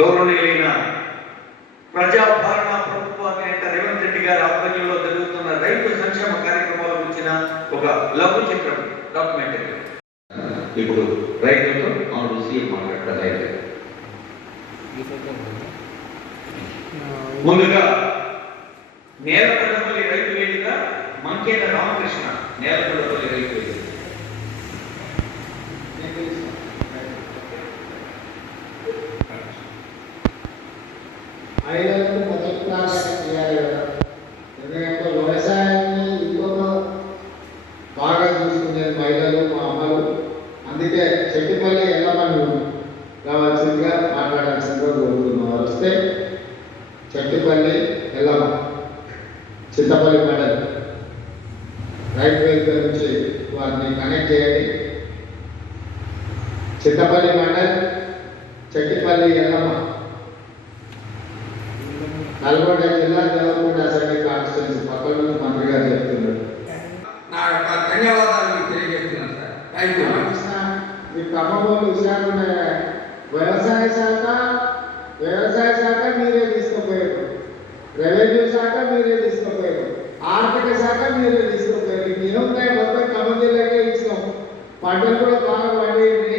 గౌరవనీయులైన ప్రజాపాలన ప్రభుత్వాన్ని రేవంత్ రెడ్డి గారి ఆధ్వర్యంలో జరుగుతున్న రైతు సంక్షేమ కార్యక్రమాల గురించిన ఒక లఘు చిత్రం డాక్యుమెంటరీ. ఇప్పుడు రైతులతో మామూలు సీఎం మాట్లాడతారు. రైతు ముందుగా నేలకొండపల్లి రైతు వేదిక మంకేట రామకృష్ణ నేలకొండపల్లి రైతు వేదిక. మహిళలకు మొదటి ప్రాధాన్యత చేయాలి కదా. ఎందుకంటే వ్యవసాయాన్ని ఇంకొక బాగా చూసుకునేది మహిళలు, మా అమ్మలు. అందుకే చెట్టుపల్లి ఎల్లమని కావాల్సిందిగా మాట్లాడాల్సిందిగా కోరుతున్నాం. వారు వస్తే చెట్టుపల్లి ఎల్లమ్మ చింతపల్లి మండలి రైతు వేదిక నుంచి వారిని కనెక్ట్ చేయండి. చింతపల్లి మండలి చెట్టుపల్లి ఎల్లమ్మ నల్గొండ జిల్లా దేవరకొండ అసెంబ్లీ కాన్స్టిట్యూన్సీ పక్కన నుంచి మంత్రి గారు చెప్తున్నారు. నా యొక్క ధన్యవాదాలు తెలియజేస్తున్నాను సార్. Thank you. మీ ఖమ్మంలో విషయాలు ఉన్నాయి. వ్యవసాయ శాఖ మీరే తీసుకుపోయారు, రెవెన్యూ శాఖ మీరే తీసుకుపోయారు, ఆర్థిక శాఖ మీరే తీసుకుపోయారు. మీరున్నాయి మొత్తం ఖమ్మం జిల్లాకే ఇచ్చినాం. పంటలు కూడా బాగా పండింది.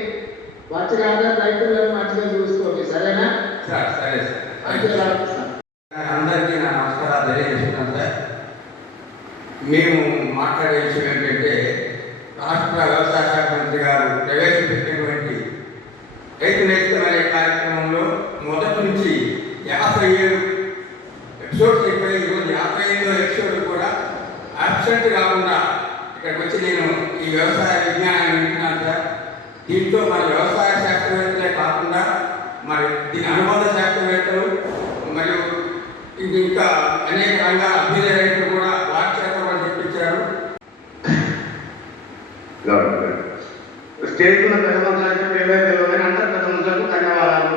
మంచిగా రైతులను మంచిగా చూసుకోండి. సరేనా సార్? సరే సార్. అందరికీ నా నమస్కారాలు తెలియజేస్తున్నాను సార్. మేము మాట్లాడే విషయం ఏంటంటే, రాష్ట్ర వ్యవసాయ శాఖ మంత్రి గారు ప్రవేశపెట్టినటువంటి రైతు నేస్తం అనే కార్యక్రమంలో మొదటి నుంచి 57 ఎపిసోడ్స్ అయిపోయి ఈరోజు 55వ ఎపిసోడ్ కూడా అబ్సెంట్ కాకుండా ఇక్కడికి వచ్చి నేను ఈ వ్యవసాయ విజ్ఞానాన్ని వింటున్నాను సార్. దీంతో మన వ్యవసాయ శాస్త్రవేత్తలే కాకుండా మరి దీని అనుబంధ శాస్త్రవేత్తలు మరియు ఇంకా అనేక రంగాల అభ్యుదయ రైతులు కూడా వారి చేత కూడా చెప్పించారు. స్టేట్ ఉన్న పెద్ద మనుషులకు అందరు పెద్ద మనుషులకు ధన్యవాదాలు.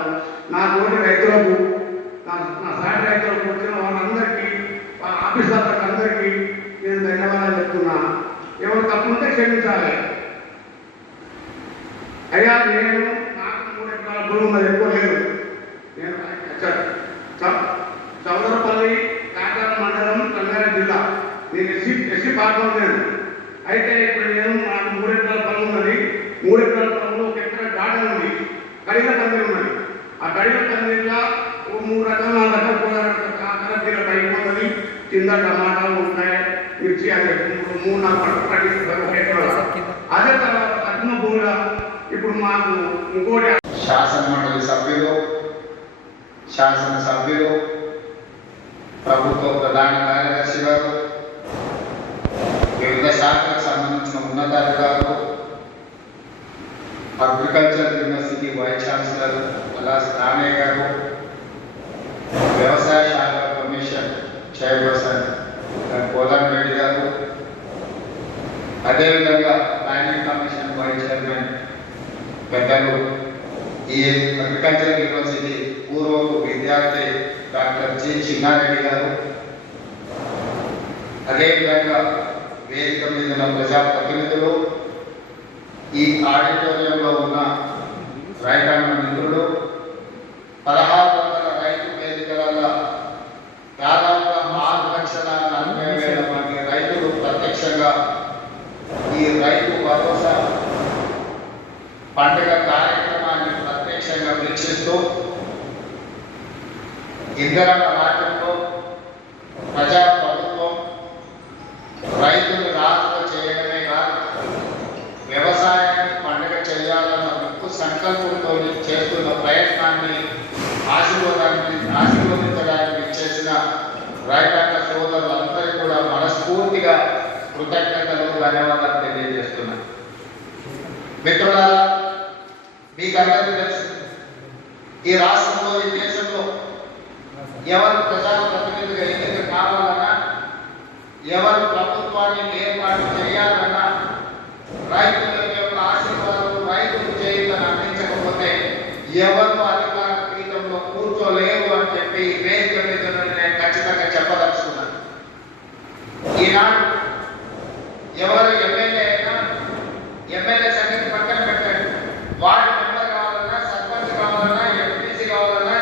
నా తోటి రైతులకు, నా సాటి రైతులకు వచ్చిన వాళ్ళందరికీ, ఆఫీసర్లకు అందరికీ నేను ధన్యవాదాలు చెప్తున్నాను. ఎవరు తప్పుంటే క్షమించాలి. అయ్యా నేను నాకు 3 ఎకరాల భూమి ఉన్నది, ఎక్కువ లేదు. నేను చౌదరపల్లి కాకినాడ మండలం రంగారెడ్డి జిల్లా. నేను ఎస్సీ పార్టీలో నేను. అయితే ఇప్పుడు నేను నాకు 3 ఎకరాల పొలం ఉన్నది. 3 ఎకరాల పొలంలో 1 ఎకరా గార్డెన్ ఉంది, కడిగ పందిరి ఉన్నది. ఆ కడిగ పందిరిలో 3 రకాల 4 రకాల కూరగాయలు కాకర తీర పైపోతుంది. కింద టమాటాలు ఉంటాయి, మిర్చి, అది 3-4 పంటలు పండిస్తారు 1 ఎకరాల. అదే తర్వాత తగ్గిన భూమిలో ఇప్పుడు మాకు ఇంకోటి శాసనమండలి సభ్యులు, శాసనసభ్యులు, ప్రభుత్వ ప్రధాన కార్యదర్శి గారు, వివిధ శాఖలకు సంబంధించిన ఉన్నతాధికారులు, agriculture university vice chancellor Palas Ramaiah garu, వ్యవసాయ శాఖ కమిషన్ చైర్పర్సన్ కోదండ రెడ్డి గారు, అదేవిధంగా ప్లానింగ్ కమిషన్ వైస్ చైర్మన్ పెద్దలు, ఈ అగ్రికల్చర్ యూనివర్సిటీ పూర్వపు విద్యార్థి డాక్టర్ జి చిన్నారెడ్డి గారు, అదేవిధంగా వేదిక మీద ఉన్న ప్రజాప్రతినిధులు, ఈ ఆడిటోరియంలో ఉన్న రైతన్న మిత్రులు, 1600 రైతు వేదికలలో దాదాపుగా 6,40,000 మంది రైతులు ప్రత్యక్షంగా ఈ రైతు భరోసా పండుగ కార్యక్రమాన్ని ప్రత్యక్షంగా వీక్షిస్తూ ఇందిరమ్మ రాజ్యంలో ప్రజాప్రభుత్వం రైతులు రాజుగా చేయడమే కాదు, వ్యవసాయాన్ని పండుగ చేయాలన్న ముక్కు సంకల్పంతో చేస్తున్న ప్రయత్నాన్ని ఆశీర్వదించడానికి ఇచ్చేసిన రైతాంగ సోదరులందరికీ కూడా మనస్ఫూర్తిగా కృతజ్ఞతలు, ధన్యవాదాలు తెలియజేస్తున్నాను. మిత్రులారా, మీకందరికీ తెలుసు, ఈ రాష్ట్రంలో, ఈ దేశంలో ఎవరు ప్రజాప్రతినిధిగా ఎన్నిక కావాలన్నా, ఎవరు ప్రభుత్వాన్ని ఏర్పాటు చేయాలన్నా, రైతుల యొక్క ఆశీర్వాదాలు, రైతులు చేయుతను అందించకపోతే ఎవరు అధికార పీఠంలో కూర్చోలేరు అని చెప్పి ఈ వేదిక మీద నేను ఖచ్చితంగా చెప్పదలుచుకున్నాను. ఈనాడు ఎవరు ఎమ్మెల్యే అయినా, ఎమ్మెల్యే సంగతి పక్కన పెట్టండి, వార్డు మెంబర్ కావాలన్నా, సర్పంచ్ కావాలన్నా, ఎంపీసీ కావాలన్నా,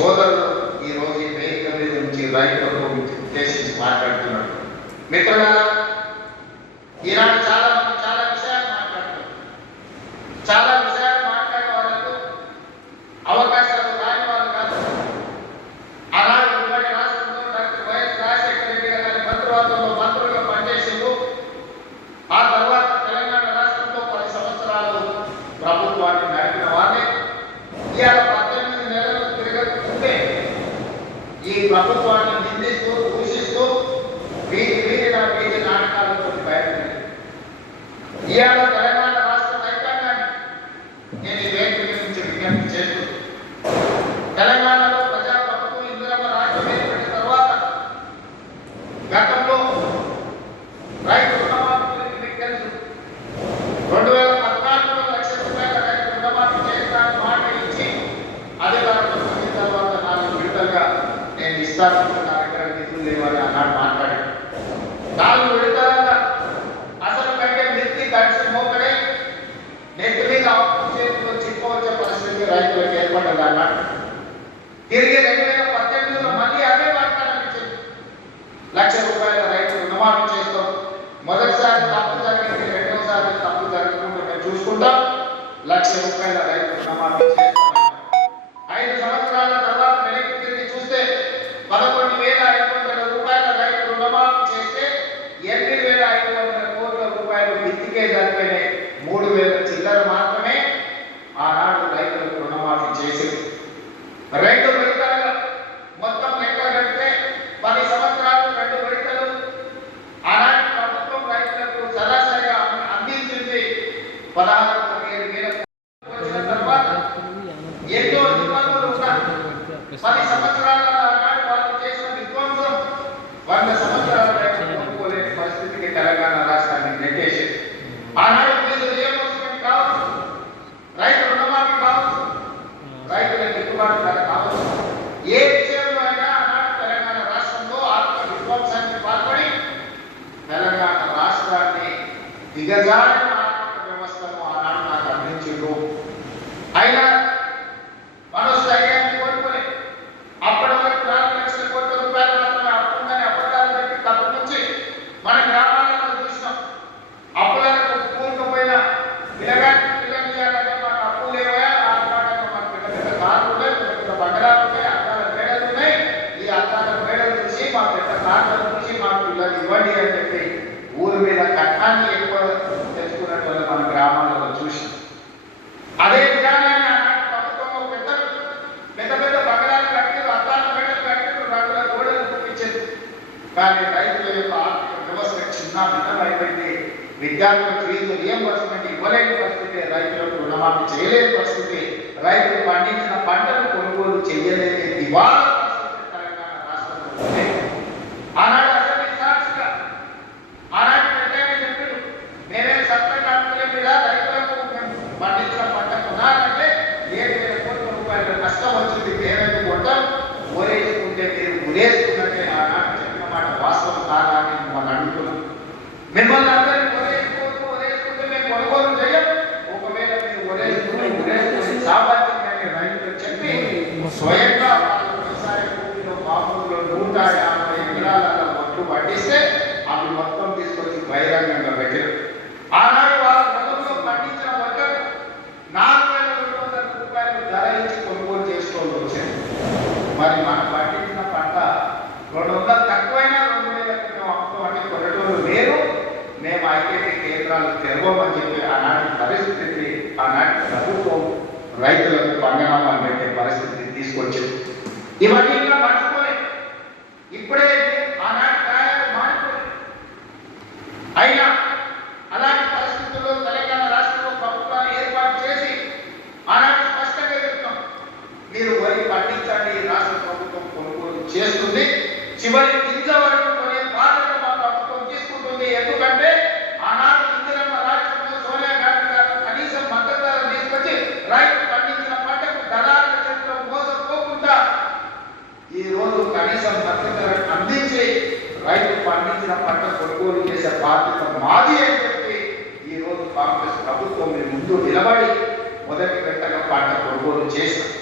సోదరులు ఈ రోజు ఈ వేదిక మీద నుంచి రైతులకు ఉద్దేశించి మాట్లాడుతున్నారు. మిత్రులారా, ఈనాడు చాలా మంది చాలా విషయాలు మాట్లాడుతున్నారు. చాలా విషయాలు మాట్లాడే వాళ్ళకు అవకాశాలు రాని వాళ్ళు కాదు. ఆనాడు ఉమ్మడి రాష్ట్రంలో డాక్టర్ వైఎస్ రాజశేఖర రెడ్డి గారి మంత్రివర్గంలో మంత్రులుగా పనిచేసిండు. ఆ తర్వాత తెలంగాణ రాష్ట్రంలో 10 సంవత్సరాలు ప్రభుత్వాన్ని నడిపిన వాళ్ళే ఇవాళ 18 నెలలు తిరగకుంటే ఈ ప్రభుత్వాన్ని నిందిస్తూ దూషిస్తూ వీధి నాటకాలతో బయటపడి ఇవాళ తెలంగాణ రాష్ట్ర రైతాంగాన్ని నేను ఈ వేదిక నుంచి విజ్ఞప్తి చేస్తూ తెలంగాణలో ప్రజాప్రభుత్వం ఇందిరమ్మ రాష్ట్రం ఏర్పడిన తర్వాత గతంలో రైతు రుణమాఫీ గురించి మీకు తెలుసు. 2014లో 1 లక్ష రూపాయల రైతు రుణమాఫీ చేస్తానని మాట ఇచ్చి అధికారంలోకి వచ్చిన తర్వాత 4 విడతలుగా నేను ఇస్తాను, నా దగ్గర నిధులు లేవని అన్నాడు మాట్లాడాడు. 4 విడతలుగా అసలు కంటే నెత్తి కలిసి మోకడే నెత్తి మీద అప్పు చేతిలో చిక్కువచ్చే పరిస్థితి రైతులకు ఏర్పడ్డది అన్నాడు. తిరిగి 2018లో మళ్ళీ అదే వాగ్దానం ఇచ్చింది. 1 లక్ష రూపాయల రైతు రుణమాఫీ చేస్తాం. మొదటిసారి తప్పు జరిగింది, రెండోసారి తప్పు జరగకుండా మేము చూసుకుంటాం. 1 లక్ష రూపాయల రైతు రుణమాఫీ చేస్తాం. 5 సంవత్సరాల తర్వాత వెనక్కి తిరిగి చూస్తే 11,500 రూపాయల రైతు రుణమాఫీ చేస్తే 8,500 కోట్ల రూపాయలు విత్తికే జరిపోయినాయి. 3,000 చిల్లర మాత్రమే ఆనాడు రైతులకు రుణమాఫీ చేసింది. 2 విడతలుగా మొత్తం లెక్క కడితే 10 సంవత్సరాలు 2 విడతలు ఆనాటి ప్రభుత్వం రైతులకు సరాసరిగా అందించింది 16,17,000. వచ్చిన తర్వాత ఎన్నో ఇబ్బందులు ఉన్నా 10 సంవత్సరాల ఆనాడు వాళ్ళు చేసిన విధ్వంసం 100 సంవత్సరాల రైతులు కొనుక్కోలేని పరిస్థితికి తెలంగాణ రాష్ట్రాన్ని నెట్టేసింది. ఆనాడు ఫీజు రియంబర్స్మెంట్ కావచ్చు, రైతు రుణమాఫీ కావచ్చు, రైతుల గిట్టుబాటు ధర కావచ్చు, ఏ విషయంలో అయినా ఆనాడు తెలంగాణ రాష్ట్రంలో ఆత్మ విధ్వంసానికి పాల్పడి తెలంగాణ రాష్ట్రాన్ని దిగజారిన ఆర్థిక వ్యవస్థను ఆనాడు నాకు అందించిండ్రు. అయినా మనోస్థైర్యాన్ని కోరుకొని అప్పటి వరకు 4 లక్షల కోట్ల రూపాయలు మాత్రమే అప్పు ఉందని అబద్ధాలు చెప్పి తప్పు నుంచి మన గ్రామాలను చూసినాం. అప్పులకు కూరుకుపోయిన పిల్లగాళ్ళంటే మాకు అప్పులు లేవా, ఆటపాటంగా మాకు పెద్ద పెద్ద కార్లు ఉన్నాయి, పెద్ద పెద్ద బంగళాలు ఉన్నాయి, అద్దాల మేడలు ఉన్నాయి. ఈ అద్దాల మేడలు చూసి మా పెద్ద కార్లను చూసి మాకు పిల్లలు ఇవ్వండి అని చెప్పి ఊరి మీద కట్నాన్ని ఎక్కువ తెచ్చుకున్నట్టు మన గ్రామాలలో చూసి అదే విధానాన్ని ఆనాటి ప్రభుత్వంలో పెద్ద పెద్ద బంగళాలు కట్టారు, అద్దాల మేడలు కట్టారు, రంగుల గోడలు చూపించారు. కానీ రైతుల యొక్క ఆర్థిక వ్యవస్థ చిన్న భిన్నమైపోయింది. విద్యార్థులకు ఫీజు రియంబర్స్మెంట్ ఇవ్వలేని పరిస్థితి, రైతులకు రుణమాఫీ చేయలేని పరిస్థితి, రైతులు పండించిన పంటను కొనుగోలు చేయలేని దివాలా పరిస్థితి తెలంగాణ రాష్ట్రంలో ఉంది. ఆనాడు అసెంబ్లీ సాక్షిగా ఆనాడు పెద్దగా చెప్పారు, నేనే సత్తా కంపెనీ మీద రైతులకు పండించిన పంట కొనాలంటే 7,000 కోట్ల రూపాయల నష్టం వచ్చింది, మేమెందుకు కొంటాం, ఊరేసుకుంటే మీరు ఊరేసుకున్నట్టే ఆనాడు చెప్పిన మాట వాస్తవం కాదా అని మిమ్మల్ని అడుగుతున్నాం. మిమ్మల్ని అందరినీ ఊరేసుకుంటే మేము కొనుగోలు చేయం. ఒకవేళ మీరు ఊరేసుకుని సామాన్యంగా రైతులు చెప్పి స్వయంగా వాళ్ళ వ్యవసాయ భూమిలో మామూలులో 150 ఎకరాల మొత్తం పండిస్తే అవి మొత్తం తీసుకొచ్చి బహిరంగంగా పెట్టారు. ఆనాడు వాళ్ళ పొలంలో పండించిన పంటకు 4,200 రూపాయలు ధర ఇచ్చి కొనుగోలు చేసుకోవాల్సి వచ్చింది. మరి మనం పండించిన పంట 200 తక్కువైనా 2,000 మేము అమ్ముకోమని కొనేటోళ్ళు లేరు. మేము ఐకేపీ కేంద్రాలు తెరవమని చెప్పి ఆనాటి పరిస్థితిని ఆనాటి ప్రభుత్వం రైతులకు పంగనామాలు పెట్టే పరిస్థితిని తీసుకొచ్చింది. ఇవన్నీ ఇంకా మర్చిపోయి ఇప్పుడే ఆనాటి గాయాలు మారిపోయి అయినా అలాంటి పరిస్థితుల్లో తెలంగాణ రాష్ట్రంలో ప్రభుత్వాన్ని ఏర్పాటు చేసి ఆనాటి స్పష్టంగా చెప్తాం, మీరు వరి పండించండి, రాష్ట్ర ప్రభుత్వం కొనుగోలు చేస్తుంది, చివరి గింజ వరకు కొనే బాధ్యత మా ప్రభుత్వం తీసుకుంటుంది. ఎందుకంటే ఆనాడు ఇందిరమ్మ రాష్ట్రంలో సోనియా గాంధీ గారు కనీసం మద్దతు ధర తీసుకొచ్చి రైతు పండించిన పంటకు దళారుల చేతిలో మోసపోకుండా ఈ రోజు కనీసం మద్దతు ధర అందించి రైతు పండించిన పంట కొనుగోలు చేసే బాధ్యత మాది అని చెప్పి ఈ రోజు కాంగ్రెస్ ప్రభుత్వం ముందు నిలబడి మొదటి పెట్టగా పంట కొనుగోలు చేశారు.